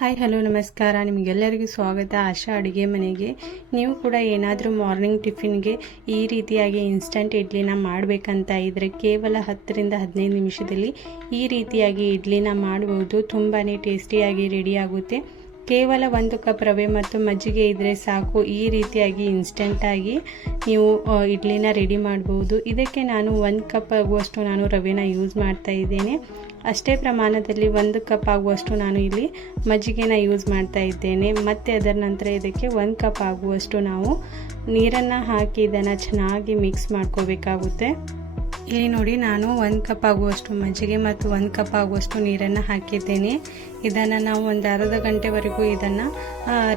Hi hello ನಮಸ್ಕಾರ. ನಿಮಗೆಲ್ಲರಿಗೂ ಸ್ವಾಗತ ಆಶಾ ಅಡುಗೆ ಮನೆಗೆ. ನೀವು ಕೂಡ ಏನಾದರೂ ಮಾರ್ನಿಂಗ್ ಟಿಫಿನ್ಗೆ ಈ ರೀತಿಯಾಗಿ ಇನ್ಸ್ಟಂಟ್ ಇಡ್ಲಿನ ಮಾಡಬೇಕಂತ ಇದ್ದರೆ ಕೇವಲ 10 ರಿಂದ 15 ನಿಮಿಷದಲ್ಲಿ ಈ ರೀತಿಯಾಗಿ ಇಡ್ಲಿನ ಮಾಡಬಹುದು. ತುಂಬಾ ಟೇಸ್ಟಿಯಾಗಿ ರೆಡಿ ಆಗುತ್ತೆ. ಕೇವಲ 1 ಕಪ್ ರವೆ ಮತ್ತು ಮಜ್ಜಿಗೆ ಇದ್ದರೆ ಸಾಕು. ಈ ರೀತಿಯಾಗಿ ಇನ್ಸ್ಟಂಟಾಗಿ ನೀವು ಇಡ್ಲಿನ ರೆಡಿ ಮಾಡಬಹುದು. ಇದಕ್ಕೆ ನಾನು 1 ಕಪ್ ಆಗುವಷ್ಟು ನಾನು ರವೆನ ಯೂಸ್ ಮಾಡ್ತಾ ಇದ್ದೇನೆ. ಅಷ್ಟೇ ಪ್ರಮಾಣದಲ್ಲಿ 1 ಕಪ್ ಆಗುವಷ್ಟು ನಾನು ಇಲ್ಲಿ ಮಜ್ಜಿಗೆನ ಯೂಸ್ ಮಾಡ್ತಾ ಇದ್ದೇನೆ. ಮತ್ತು ಅದರ ನಂತರ ಇದಕ್ಕೆ 1 ಕಪ್ ಆಗುವಷ್ಟು ನಾವು ನೀರನ್ನು ಹಾಕಿ ಇದನ್ನು ಚೆನ್ನಾಗಿ ಮಿಕ್ಸ್ ಮಾಡ್ಕೋಬೇಕಾಗುತ್ತೆ. ಇಲ್ಲಿ ನೋಡಿ, ನಾನು 1 ಕಪ್ ಆಗುವಷ್ಟು ಮಜ್ಜಿಗೆ ಮತ್ತು 1 ಕಪ್ ಆಗುವಷ್ಟು ನೀರನ್ನು ಹಾಕಿದ್ದೇನೆ. ಇದನ್ನು ನಾವು ಒಂದು ಅರ್ಧ ಗಂಟೆವರೆಗೂ ಇದನ್ನು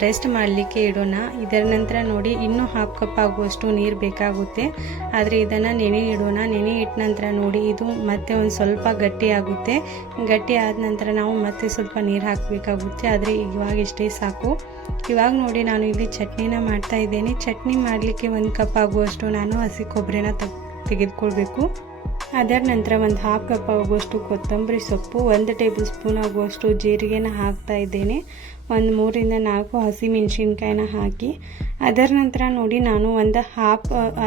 ರೆಸ್ಟ್ ಮಾಡಲಿಕ್ಕೆ ಇಡೋಣ. ಇದರ ನಂತರ ನೋಡಿ, ಇನ್ನೂ 1/2 ಕಪ್ ಆಗುವಷ್ಟು ನೀರು ಬೇಕಾಗುತ್ತೆ. ಆದರೆ ಇದನ್ನು ನೆನೆ ಇಡೋಣ. ನೆನೆ ಇಟ್ಟ ನಂತರ ನೋಡಿ, ಇದು ಮತ್ತೆ ಒಂದು ಸ್ವಲ್ಪ ಗಟ್ಟಿ ಆಗುತ್ತೆ. ಗಟ್ಟಿ ಆದ ನಂತರ ನಾವು ಮತ್ತೆ ಸ್ವಲ್ಪ ನೀರು ಹಾಕಬೇಕಾಗುತ್ತೆ. ಆದರೆ ಇವಾಗ ಇಷ್ಟೇ ಸಾಕು. ಇವಾಗ ನೋಡಿ, ನಾನು ಇಲ್ಲಿ ಚಟ್ನಿನ ಮಾಡ್ತಾ ಇದ್ದೇನೆ. ಚಟ್ನಿ ಮಾಡಲಿಕ್ಕೆ 1 ಕಪ್ ಆಗುವಷ್ಟು ನಾನು ಹಸಿ ಕೊಬ್ಬರಿನ ತೆಗೆದುಕೊಳ್ಬೇಕು. ಅದರ ನಂತರ ಒಂದು 1/2 ಕಪ್ ಆಗುವಷ್ಟು ಕೊತ್ತಂಬರಿ ಸೊಪ್ಪು, 1 ಟೇಬಲ್ ಸ್ಪೂನ್ ಆಗುವಷ್ಟು ಜೀರಿಗೆನ ಹಾಕ್ತಾ ಇದ್ದೇನೆ. ಒಂದು 3 ರಿಂದ 4 ಹಸಿಮೆಣಸಿನ್ಕಾಯಿನ ಹಾಕಿ, ಅದರ ನಂತರ ನೋಡಿ ನಾನು ಒಂದು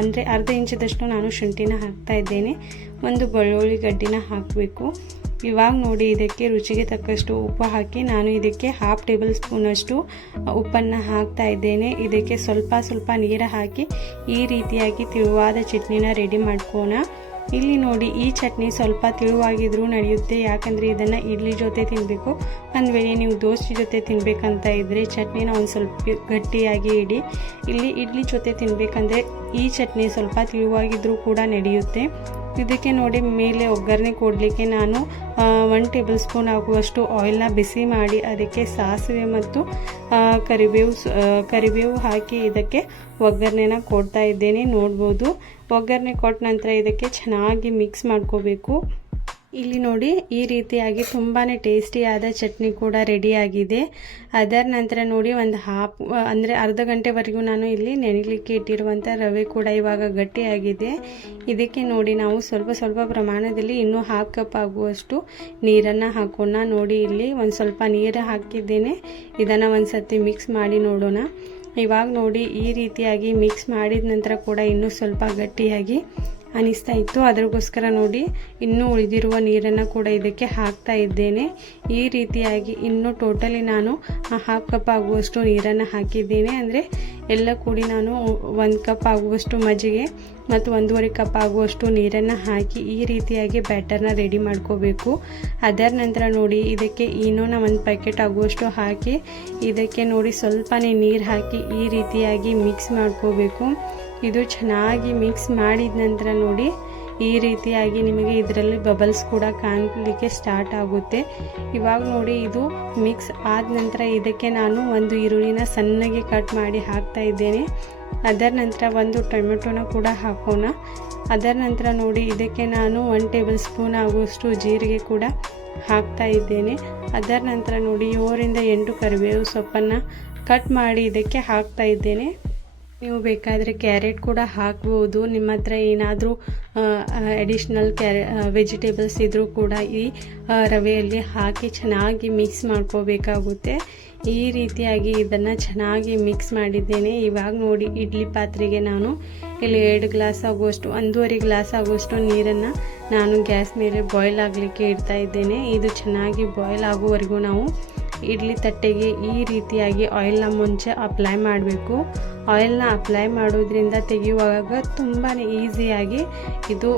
ಅಂದರೆ ಅರ್ಧ ಇಂಚದಷ್ಟು ನಾನು ಶುಂಠಿನ ಹಾಕ್ತಾ ಇದ್ದೇನೆ. ಒಂದು ಬೆಳ್ಳುಳ್ಳಿ ಗಡ್ಡಿನ ಹಾಕಬೇಕು. ಇವಾಗ ನೋಡಿ, ಇದಕ್ಕೆ ರುಚಿಗೆ ತಕ್ಕಷ್ಟು ಉಪ್ಪು ಹಾಕಿ ನಾನು ಇದಕ್ಕೆ 1/2 ಟೇಬಲ್ ಸ್ಪೂನಷ್ಟು ಉಪ್ಪನ್ನು ಹಾಕ್ತಾ ಇದ್ದೇನೆ. ಇದಕ್ಕೆ ಸ್ವಲ್ಪ ನೀರು ಹಾಕಿ ಈ ರೀತಿಯಾಗಿ ತಿಳುವಾದ ಚಟ್ನಿನ ರೆಡಿ ಮಾಡ್ಕೋಣ. ಇಲ್ಲಿ ನೋಡಿ, ಈ ಚಟ್ನಿ ಸ್ವಲ್ಪ ತಿಳುವಾಗಿದ್ರೂ ನಡೆಯುತ್ತೆ. ಯಾಕಂದರೆ ಇದನ್ನು ಇಡ್ಲಿ ಜೊತೆ ತಿನ್ನಬೇಕು. ಒಂದು ವೇಳೆ ನೀವು ದೋಸೆ ಜೊತೆ ತಿನ್ನಬೇಕಂತ ಇದ್ದರೆ ಚಟ್ನಿನ ಒಂದು ಸ್ವಲ್ಪ ಗಟ್ಟಿಯಾಗಿ ಇಡಿ. ಇಲ್ಲಿ ಇಡ್ಲಿ ಜೊತೆ ತಿನ್ನಬೇಕಂದ್ರೆ ಈ ಚಟ್ನಿ ಸ್ವಲ್ಪ ತಿಳುವಾಗಿದ್ರೂ ಕೂಡ ನಡೆಯುತ್ತೆ. ಇದಕ್ಕೆ ನೋಡಿ, ಮೇಲೆ ಒಗ್ಗರಣೆ ಕೊಡಲಿಕ್ಕೆ ನಾನು 1 ಟೇಬಲ್ ಸ್ಪೂನ್ ಆಗುವಷ್ಟು ಆಯಿಲ್ನ ಬಿಸಿ ಮಾಡಿ ಅದಕ್ಕೆ ಸಾಸಿವೆ ಮತ್ತು ಕರಿಬೇವು ಹಾಕಿ ಇದಕ್ಕೆ ಒಗ್ಗರಣೆನ ಕೊಡ್ತಾ ಇದ್ದೇನೆ. ನೋಡ್ಬೋದು, ಒಗ್ಗರಣೆ ಕೊಟ್ಟ ನಂತರ ಇದಕ್ಕೆ ಚೆನ್ನಾಗಿ ಮಿಕ್ಸ್ ಮಾಡ್ಕೋಬೇಕು. ಇಲ್ಲಿ ನೋಡಿ, ಈ ರೀತಿಯಾಗಿ ತುಂಬಾ ಟೇಸ್ಟಿಯಾದ ಚಟ್ನಿ ಕೂಡ ರೆಡಿಯಾಗಿದೆ. ಅದರ ನಂತರ ನೋಡಿ, ಒಂದು ಅಂದರೆ ಅರ್ಧ ಗಂಟೆವರೆಗೂ ನಾನು ಇಲ್ಲಿ ನೆನೆಯಲಿಕ್ಕೆ ಇಟ್ಟಿರುವಂಥ ರವೆ ಕೂಡ ಇವಾಗ ಗಟ್ಟಿಯಾಗಿದೆ. ಇದಕ್ಕೆ ನೋಡಿ, ನಾವು ಸ್ವಲ್ಪ ಪ್ರಮಾಣದಲ್ಲಿ ಇನ್ನೂ 1/2 ಕಪ್ ಆಗುವಷ್ಟು ನೀರನ್ನು ಹಾಕೋಣ. ನೋಡಿ, ಇಲ್ಲಿ ಒಂದು ಸ್ವಲ್ಪ ನೀರು ಹಾಕಿದ್ದೇನೆ. ಇದನ್ನು ಒಂದು ಸರ್ತಿ ಮಿಕ್ಸ್ ಮಾಡಿ ನೋಡೋಣ. ಇವಾಗ ನೋಡಿ, ಈ ರೀತಿಯಾಗಿ ಮಿಕ್ಸ್ ಮಾಡಿದ ನಂತರ ಕೂಡ ಇನ್ನೂ ಸ್ವಲ್ಪ ಗಟ್ಟಿಯಾಗಿ ಅನಿಸ್ತಾ ಇತ್ತು. ಅದಕ್ಕೋಸ್ಕರ ನೋಡಿ, ಇನ್ನೂ ಉಳಿದಿರುವ ನೀರನ್ನು ಕೂಡ ಇದಕ್ಕೆ ಹಾಕ್ತಾ ಇದ್ದೇನೆ. ಈ ರೀತಿಯಾಗಿ ಇನ್ನೂ ಟೋಟಲಿ ನಾನು 1/2 ಕಪ್ ಆಗುವಷ್ಟು ನೀರನ್ನು ಹಾಕಿದ್ದೇನೆ. ಅಂದರೆ ಎಲ್ಲ ಕೂಡಿ ನಾನು 1 ಕಪ್ ಆಗುವಷ್ಟು ಮಜ್ಜಿಗೆ ಮತ್ತು 1.5 ಕಪ್ ಆಗುವಷ್ಟು ನೀರನ್ನು ಹಾಕಿ ಈ ರೀತಿಯಾಗಿ ಬ್ಯಾಟರ್ನ ರೆಡಿ ಮಾಡ್ಕೋಬೇಕು. ಅದರ ನಂತರ ನೋಡಿ, ಇದಕ್ಕೆ ಈನೋನ 1 ಪ್ಯಾಕೆಟ್ ಆಗುವಷ್ಟು ಹಾಕಿ ಇದಕ್ಕೆ ನೋಡಿ ಸ್ವಲ್ಪನೇ ನೀರು ಹಾಕಿ ಈ ರೀತಿಯಾಗಿ ಮಿಕ್ಸ್ ಮಾಡ್ಕೋಬೇಕು. ಇದು ಚೆನ್ನಾಗಿ ಮಿಕ್ಸ್ ಮಾಡಿದ ನಂತರ ನೋಡಿ, ಈ ರೀತಿಯಾಗಿ ನಿಮಗೆ ಇದರಲ್ಲಿ ಬಬಲ್ಸ್ ಕೂಡ ಕಾಣಲಿಕ್ಕೆ ಸ್ಟಾರ್ಟ್ ಆಗುತ್ತೆ. ಇವಾಗ ನೋಡಿ, ಇದು ಮಿಕ್ಸ್ ಆದ ನಂತರ ಇದಕ್ಕೆ ನಾನು 1 ಈರುಳ್ಳಿನ ಸಣ್ಣಗೆ ಕಟ್ ಮಾಡಿ ಹಾಕ್ತಾ ಇದ್ದೇನೆ. ಅದರ ನಂತರ 1 ಟೊಮೆಟೊನ ಕೂಡ ಹಾಕೋಣ. ಅದರ ನಂತರ ನೋಡಿ, ಇದಕ್ಕೆ ನಾನು 1 ಟೇಬಲ್ ಸ್ಪೂನ್ ಆಗುವಷ್ಟು ಜೀರಿಗೆ ಕೂಡ ಹಾಕ್ತಾ ಇದ್ದೇನೆ. ಅದರ ನಂತರ ನೋಡಿ, 7 ರಿಂದ 8 ಕರಿಬೇವು ಸೊಪ್ಪನ್ನು ಕಟ್ ಮಾಡಿ ಇದಕ್ಕೆ ಹಾಕ್ತಾ ಇದ್ದೇನೆ. ನೀವು ಬೇಕಾದರೆ ಕ್ಯಾರೆಟ್ ಕೂಡ ಹಾಕ್ಬೋದು. ನಿಮ್ಮ ಹತ್ರ ಏನಾದರೂ ಅಡಿಷ್ನಲ್ ವೆಜಿಟೇಬಲ್ಸ್ ಇದ್ದರೂ ಕೂಡ ಈ ರವೆಯಲ್ಲಿ ಹಾಕಿ ಚೆನ್ನಾಗಿ ಮಿಕ್ಸ್ ಮಾಡ್ಕೋಬೇಕಾಗುತ್ತೆ. ಈ ರೀತಿಯಾಗಿ ಇದನ್ನು ಚೆನ್ನಾಗಿ ಮಿಕ್ಸ್ ಮಾಡಿದ್ದೇನೆ. ಇವಾಗ ನೋಡಿ, ಇಡ್ಲಿ ಪಾತ್ರೆಗೆ ನಾನು ಇಲ್ಲಿ 2 ಗ್ಲಾಸ್ ಆಗುವಷ್ಟು 1.5 ಗ್ಲಾಸ್ ಆಗುವಷ್ಟು ನೀರನ್ನು ನಾನು ಗ್ಯಾಸ್ ಮೇಲೆ ಬಾಯ್ಲ್ ಆಗಲಿಕ್ಕೆ ಇಡ್ತಾ ಇದ್ದೇನೆ. ಇದು ಚೆನ್ನಾಗಿ ಬಾಯ್ಲ್ ಆಗುವವರೆಗೂ ನಾವು ಇಡ್ಲಿ ತಟ್ಟೆಗೆ ಈ ರೀತಿಯಾಗಿ ಆಯಿಲ್ನ ಮುಂಚೆ ಅಪ್ಲೈ ಮಾಡಬೇಕು. ಆಯಿಲ್ನ ಅಪ್ಲೈ ಮಾಡೋದ್ರಿಂದ ತೆಗೆಯುವಾಗ ತುಂಬಾ ಈಸಿಯಾಗಿ ಇದು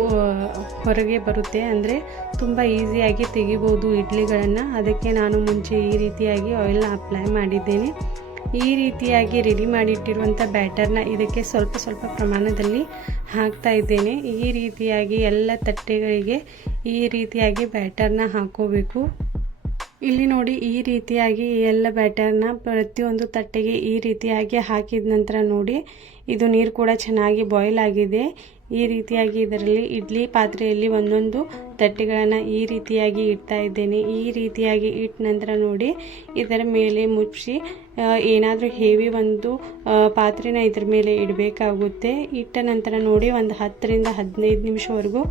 ಹೊರಗೆ ಬರುತ್ತೆ. ಅಂದರೆ ತುಂಬ ಈಸಿಯಾಗಿ ತೆಗಿಬೋದು ಇಡ್ಲಿಗಳನ್ನು. ಅದಕ್ಕೆ ನಾನು ಮುಂಚೆ ಈ ರೀತಿಯಾಗಿ ಆಯಿಲ್ನ ಅಪ್ಲೈ ಮಾಡಿದ್ದೇನೆ. ಈ ರೀತಿಯಾಗಿ ರೆಡಿ ಮಾಡಿಟ್ಟಿರುವಂಥ ಬ್ಯಾಟರ್ನ ಇದಕ್ಕೆ ಸ್ವಲ್ಪ ಪ್ರಮಾಣದಲ್ಲಿ ಹಾಕ್ತಾ ಇದ್ದೇನೆ. ಈ ರೀತಿಯಾಗಿ ಎಲ್ಲ ತಟ್ಟೆಗಳಿಗೆ ಈ ರೀತಿಯಾಗಿ ಬ್ಯಾಟರ್ನ ಹಾಕೋಬೇಕು. ಇಲ್ಲಿ ನೋಡಿ, ಈ ರೀತಿಯಾಗಿ ಎಲ್ಲ ಬ್ಯಾಟರ್ನ ಪ್ರತಿಯೊಂದು ತಟ್ಟೆಗೆ ಈ ರೀತಿಯಾಗಿ ಹಾಕಿದ ನಂತರ ನೋಡಿ, ಇದು ನೀರು ಕೂಡ ಚೆನ್ನಾಗಿ ಬಾಯ್ಲ್ ಆಗಿದೆ. ಈ ರೀತಿಯಾಗಿ ಇದರಲ್ಲಿ ಇಡ್ಲಿ ಪಾತ್ರೆಯಲ್ಲಿ ಒಂದೊಂದು ತಟ್ಟೆಗಳನ್ನು ಈ ರೀತಿಯಾಗಿ ಇಡ್ತಾ ಇದ್ದೇನೆ. ಈ ರೀತಿಯಾಗಿ ಇಟ್ಟ ನಂತರ ನೋಡಿ, ಇದರ ಮೇಲೆ ಮುಚ್ಚಿ ಏನಾದರೂ ಹೇವಿ ಒಂದು ಪಾತ್ರೆನ ಇದ್ರ ಮೇಲೆ ಇಡಬೇಕಾಗುತ್ತೆ. ಇಟ್ಟ ನಂತರ ನೋಡಿ, ಒಂದು 10 ರಿಂದ 15 ನಿಮಿಷವರೆಗೂ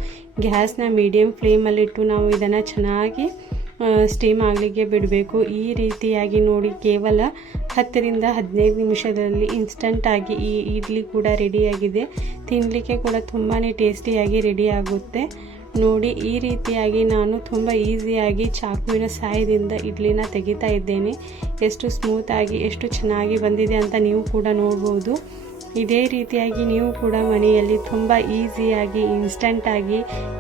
ಗ್ಯಾಸ್ನ ಮೀಡಿಯಮ್ ಫ್ಲೇಮಲ್ಲಿಟ್ಟು ನಾವು ಇದನ್ನು ಚೆನ್ನಾಗಿ ಸ್ಟೀಮ್ ಆಗಲಿಕ್ಕೆ ಬಿಡಬೇಕು. ಈ ರೀತಿಯಾಗಿ ನೋಡಿ ಕೇವಲ 10ರಿಂದ 15 ನಿಮಿಷದಲ್ಲಿ ಇನ್ಸ್ಟಂಟಾಗಿ ಈ ಇಡ್ಲಿ ಕೂಡ ರೆಡಿಯಾಗಿದೆ. ತಿನ್ನಲಿಕ್ಕೆ ಕೂಡ ತುಂಬಾ ಟೇಸ್ಟಿಯಾಗಿ ರೆಡಿ ಆಗುತ್ತೆ. ನೋಡಿ ಈ ರೀತಿಯಾಗಿ ನಾನು ತುಂಬ ಈಸಿಯಾಗಿ ಚಾಕುವಿನ ಸಹಾಯದಿಂದ ಇಡ್ಲಿನ ತೆಗಿತಾ ಇದ್ದೇನೆ. ಎಷ್ಟು ಸ್ಮೂತಾಗಿ ಎಷ್ಟು ಚೆನ್ನಾಗಿ ಬಂದಿದೆ ಅಂತ ನೀವು ಕೂಡ ನೋಡ್ಬೋದು. ಇದೇ ರೀತಿಯಾಗಿ ನೀವು ಕೂಡ ಮನೆಯಲ್ಲಿ ತುಂಬ ಈಸಿಯಾಗಿ ಇನ್ಸ್ಟಂಟಾಗಿ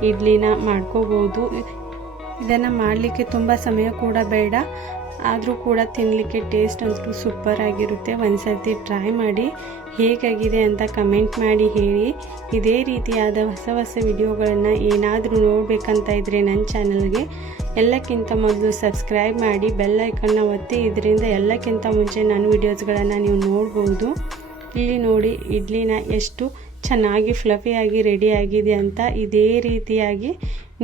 ಇಡ್ಲಿನ ಮಾಡ್ಕೋಬೋದು. ಇದನ್ನು ಮಾಡಲಿಕ್ಕೆ ತುಂಬ ಸಮಯ ಕೂಡ ಬೇಡ, ಆದರೂ ಕೂಡ ತಿನ್ನಲಿಕ್ಕೆ ಟೇಸ್ಟ್ ಅಂತೂ ಸೂಪರ್ ಆಗಿರುತ್ತೆ. ಒಂದ್ಸರ್ತಿ ಟ್ರೈ ಮಾಡಿ ಹೇಗಾಗಿದೆ ಅಂತ ಕಮೆಂಟ್ ಮಾಡಿ ಹೇಳಿ. ಇದೇ ರೀತಿಯಾದ ಹೊಸ ಹೊಸ ವಿಡಿಯೋಗಳನ್ನು ಏನಾದರೂ ನೋಡಬೇಕಂತ ಇದ್ದರೆ ನನ್ನ ಚಾನಲ್ಗೆ ಎಲ್ಲಕ್ಕಿಂತ ಮೊದಲು ಸಬ್ಸ್ಕ್ರೈಬ್ ಮಾಡಿ, ಬೆಲ್ ಐಕನ್ನ ಒತ್ತಿ. ಇದರಿಂದ ಎಲ್ಲಕ್ಕಿಂತ ಮುಂಚೆ ನಾನು ವಿಡಿಯೋಸ್ಗಳನ್ನು ನೀವು ನೋಡ್ಬೋದು. ಇಲ್ಲಿ ನೋಡಿ ಇಡ್ಲಿನ ಎಷ್ಟು ಚೆನ್ನಾಗಿ ಫ್ಲಫಿಯಾಗಿ ರೆಡಿಯಾಗಿದೆ ಅಂತ. ಇದೇ ರೀತಿಯಾಗಿ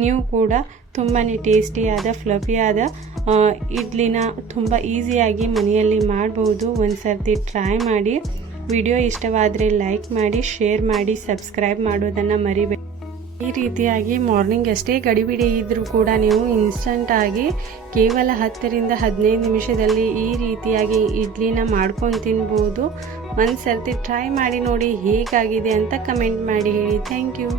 ನೀವು ಕೂಡ ತುಂಬಾ ಟೇಸ್ಟಿಯಾದ ಫ್ಲಫಿಯಾದ ಇಡ್ಲಿನ ತುಂಬ ಈಸಿಯಾಗಿ ಮನೆಯಲ್ಲಿ ಮಾಡ್ಬೋದು. ಒಂದು ಸರ್ತಿ ಟ್ರೈ ಮಾಡಿ. ವಿಡಿಯೋ ಇಷ್ಟವಾದರೆ ಲೈಕ್ ಮಾಡಿ, ಶೇರ್ ಮಾಡಿ, ಸಬ್ಸ್ಕ್ರೈಬ್ ಮಾಡೋದನ್ನು ಮರಿಬೇಡಿ. ಈ ರೀತಿಯಾಗಿ ಮಾರ್ನಿಂಗ್ ಎಷ್ಟೇ ಗಡಿಬಿಡಿ ಇದ್ದರೂ ಕೂಡ ನೀವು ಇನ್ಸ್ಟಂಟಾಗಿ ಕೇವಲ 10ರಿಂದ 15 ನಿಮಿಷದಲ್ಲಿ ಈ ರೀತಿಯಾಗಿ ಇಡ್ಲಿನ ಮಾಡ್ಕೊಂಡು ತಿನ್ಬೋದು. ಒಂದು ಸರ್ತಿ ಟ್ರೈ ಮಾಡಿ ನೋಡಿ ಹೇಗಾಗಿದೆ ಅಂತ ಕಮೆಂಟ್ ಮಾಡಿ ಹೇಳಿ. Thank you.